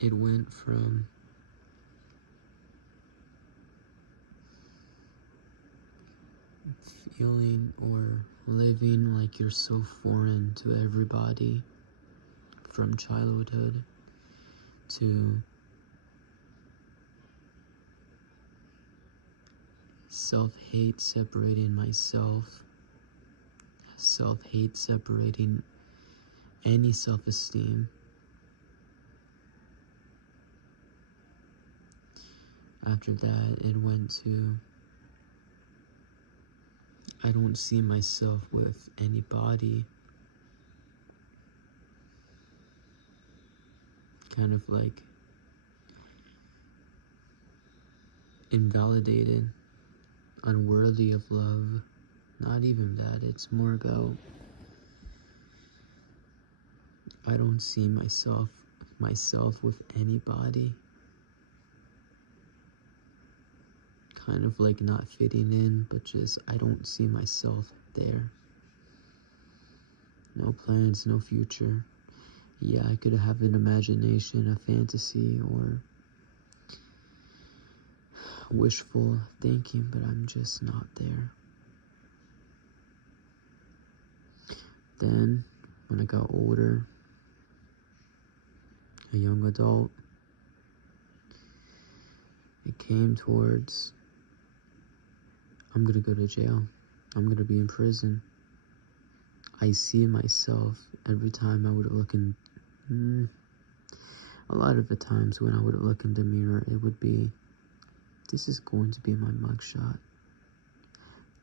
it went from feeling or living like you're so foreign to everybody from childhood to self-hate separating myself, self-hate separating any self-esteem. After that, it went to I don't see myself with anybody. Kind of like invalidated, unworthy of love. Not even that, it's more about I don't see myself with anybody. Kind of like not fitting in, but just I don't see myself there. No plans, no future. Yeah, I could have an imagination, a fantasy, or wishful thinking, but I'm just not there. Then, when I got older, a young adult, it came towards I'm gonna go to jail. I'm gonna be in prison. I see myself every time I would look in. A lot of the times when I would look in the mirror, it would be, this is going to be my mugshot.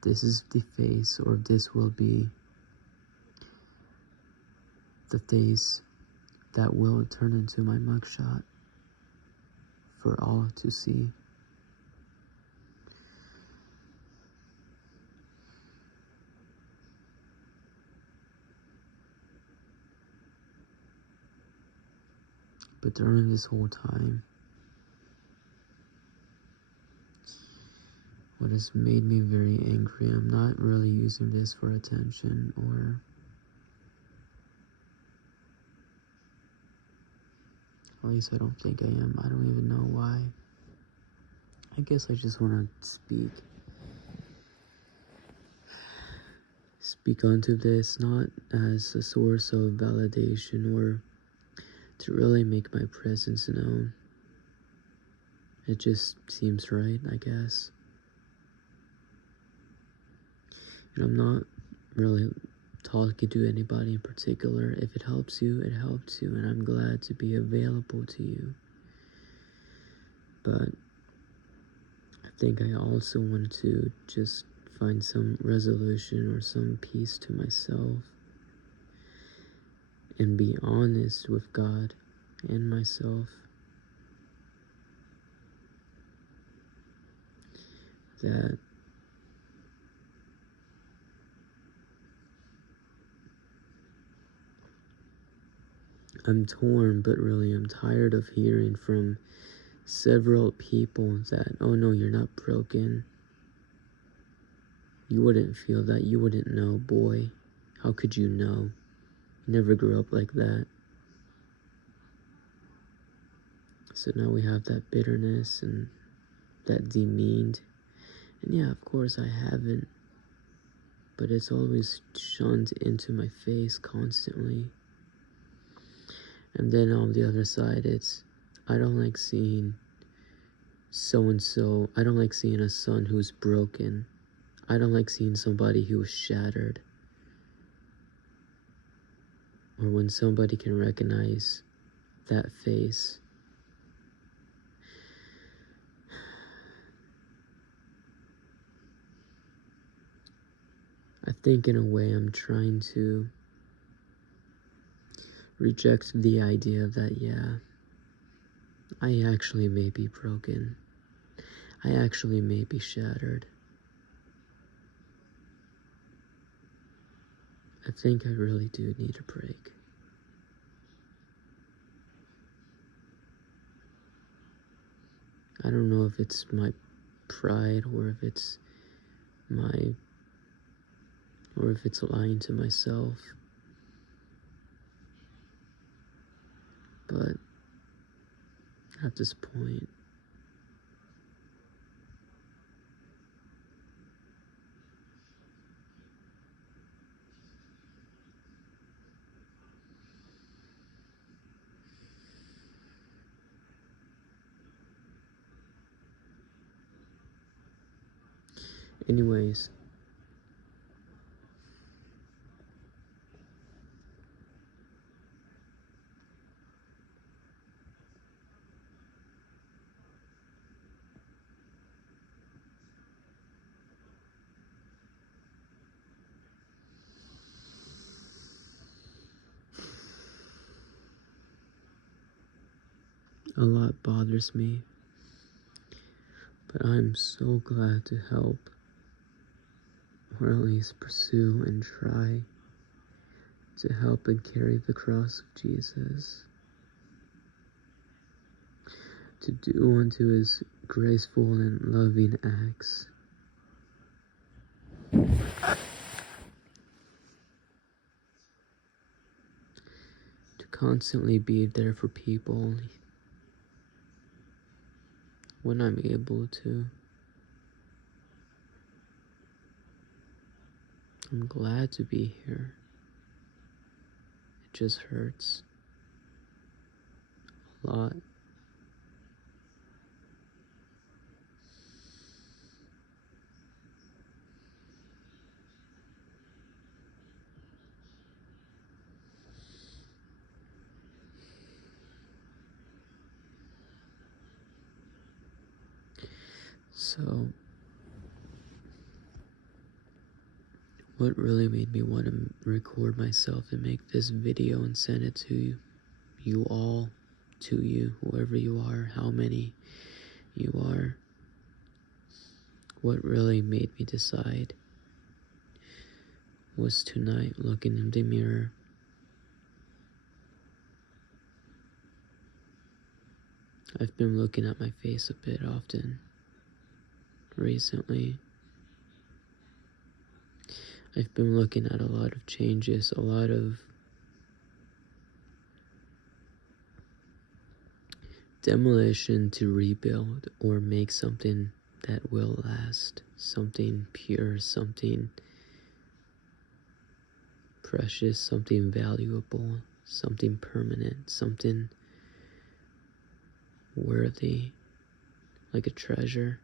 This is the face, or this will be the face that will turn into my mugshot for all to see. But during this whole time, what has made me very angry, I'm not really using this for attention, or at least I don't think I am. I don't even know why. I guess I just want to speak onto this, not as a source of validation or to really make my presence known. It just seems right, I guess. And I'm not really talking to anybody in particular. If it helps you, it helps you, and I'm glad to be available to you. But I think I also wanted to just find some resolution or some peace to myself and be honest with God and myself that I'm torn, but really I'm tired of hearing from several people that, oh no, you're not broken. You wouldn't feel that. You wouldn't know, boy. How could you know? You never grew up like that. So now we have that bitterness and that demeaned. And yeah, of course I haven't. But it's always shunned into my face constantly. And then on the other side, it's, I don't like seeing so-and-so. I don't like seeing a son who's broken. I don't like seeing somebody who is shattered. Or when somebody can recognize that face. I think in a way I'm trying to reject the idea that, yeah, I actually may be broken. I actually may be shattered. I think I really do need a break. I don't know if it's my pride or if it's lying to myself. But at this point. Anyways, a lot bothers me, but I'm so glad to help, or at least pursue and try to help and carry the cross of Jesus, to do unto his graceful and loving acts. To constantly be there for people when I'm able to. I'm glad to be here. It just hurts a lot. So, what really made me want to record myself and make this video and send it to you all, to you, whoever you are, how many you are, what really made me decide was tonight looking in the mirror. I've been looking at my face a bit often recently. I've been looking at a lot of changes, a lot of demolition to rebuild or make something that will last, something pure, something precious, something valuable, something permanent, something worthy, like a treasure,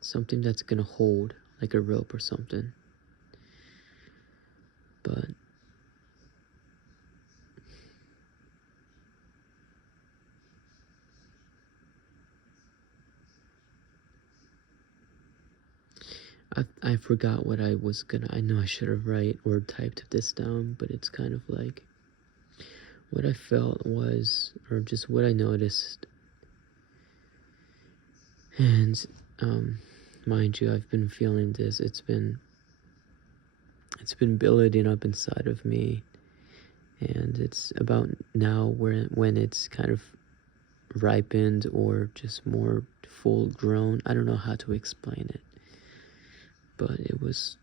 something that's gonna hold, like a rope or something. But I forgot what I was gonna, I know I should have write or typed this down, but it's kind of like what I felt was, or just what I noticed. And mind you, I've been feeling this. It's been building up inside of me, and it's about now when it's kind of ripened or just more full grown. I don't know how to explain it, but it was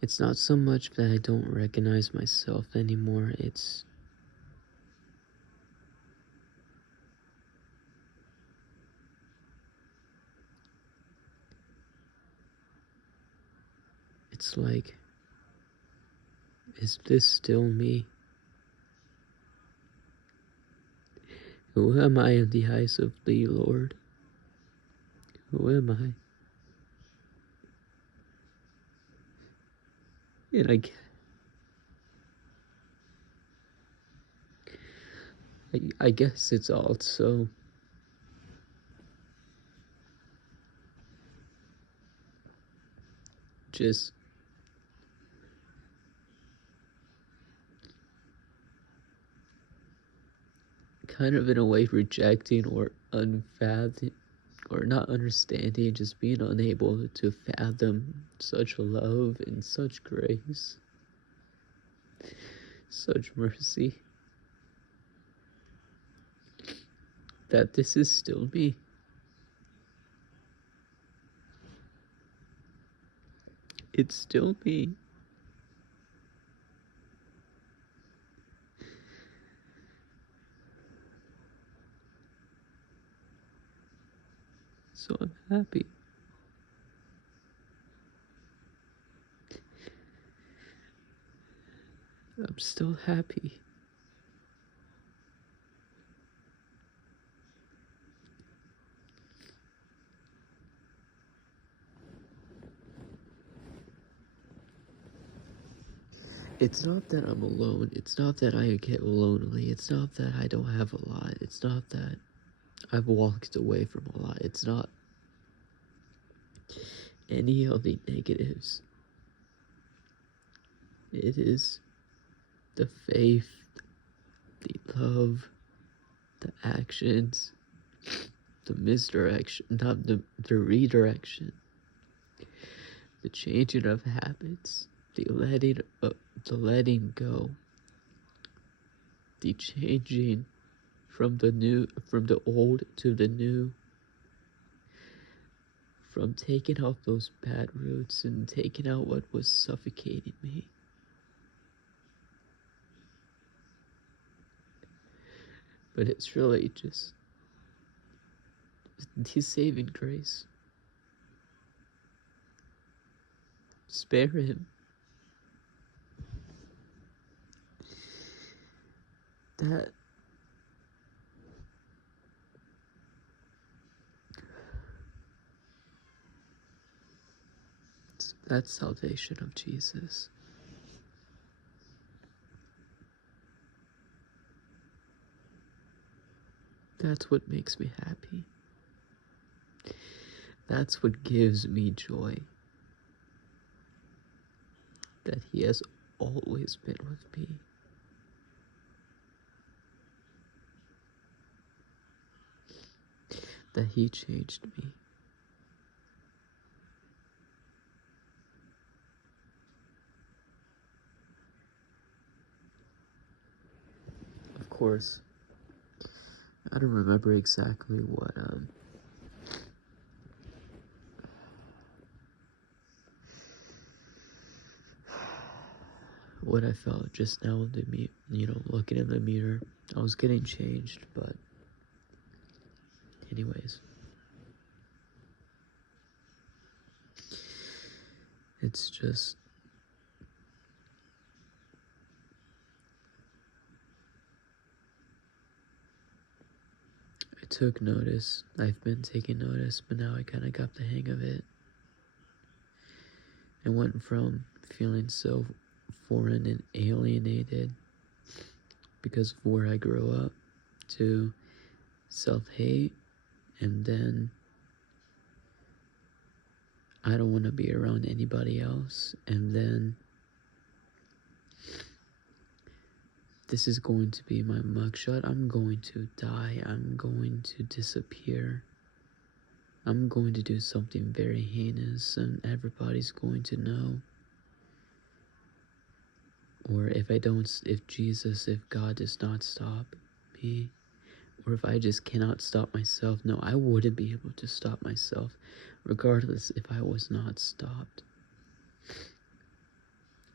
it's not so much that I don't recognize myself anymore. It's like, is this still me? Who am I in the eyes of thee, Lord? Who am I? And I guess it's also just kind of in a way rejecting or unfathoming or not understanding, just being unable to fathom such love and such grace, such mercy, that this is still me. It's still me. So I'm happy. I'm still happy. It's not that I'm alone. It's not that I get lonely. It's not that I don't have a lot. It's not that I've walked away from a lot. It's not any of the negatives. It is the faith, the love, the actions, the misdirection, not the redirection, the changing of habits, the letting go, the changing from the old to the new, from taking off those bad roots and taking out what was suffocating me. But it's really just His saving grace. Spare Him. That's salvation of Jesus. That's what makes me happy. That's what gives me joy. That He has always been with me. That He changed me. Of course, I don't remember exactly what I felt just now in the looking in the mirror. I was getting changed, but anyways, it's just I took notice. I've been taking notice, but now I kind of got the hang of it. I went from feeling so foreign and alienated because of where I grew up to self-hate, and then I don't want to be around anybody else, and then this is going to be my mugshot. I'm going to die. I'm going to disappear. I'm going to do something very heinous, and everybody's going to know. Or if God does not stop me, or if I just cannot stop myself, no, I wouldn't be able to stop myself, regardless if I was not stopped.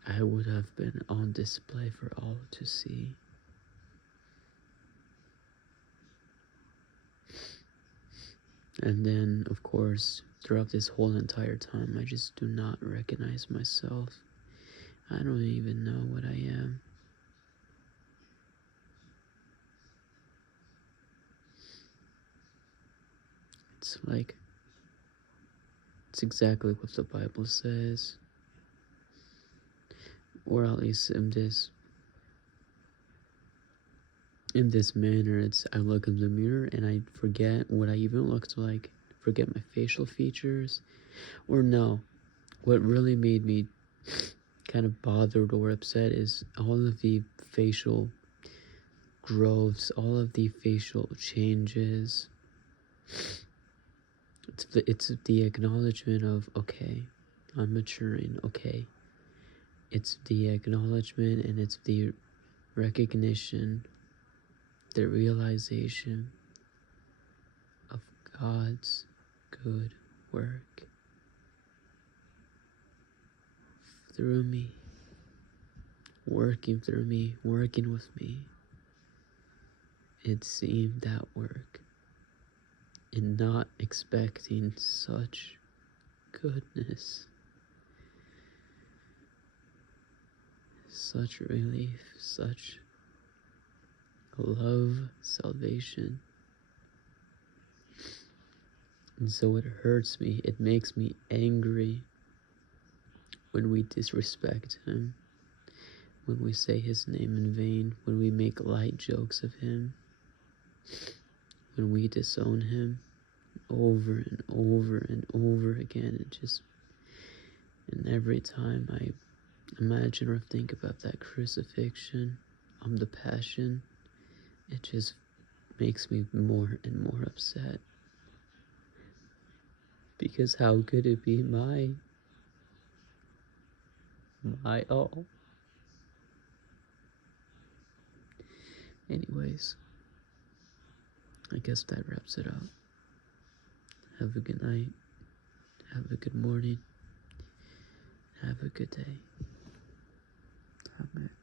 I would have been on display for all to see. And then, of course, throughout this whole entire time, I just do not recognize myself. I don't even know what I am. It's exactly what the Bible says. Or at least in this manner, I look in the mirror and I forget what I even looked like, forget my facial features. Or no, what really made me kind of bothered or upset is all of the facial growths, all of the facial changes. It's the acknowledgement of, okay, I'm maturing, okay. It's the acknowledgement and it's the recognition, the realization of God's good work. through me, working through me, working with me. It seemed at work, and not expecting such goodness, such relief, such love, salvation. And so it hurts me, it makes me angry when we disrespect him, when we say his name in vain, when we make light jokes of him, when we disown him over and over and over again. And every time I imagine or think about that crucifixion, the passion, it just makes me more and more upset. Because how could it be my all? Anyways, I guess that wraps it up. Have a good night. Have a good morning. Have a good day. Amen.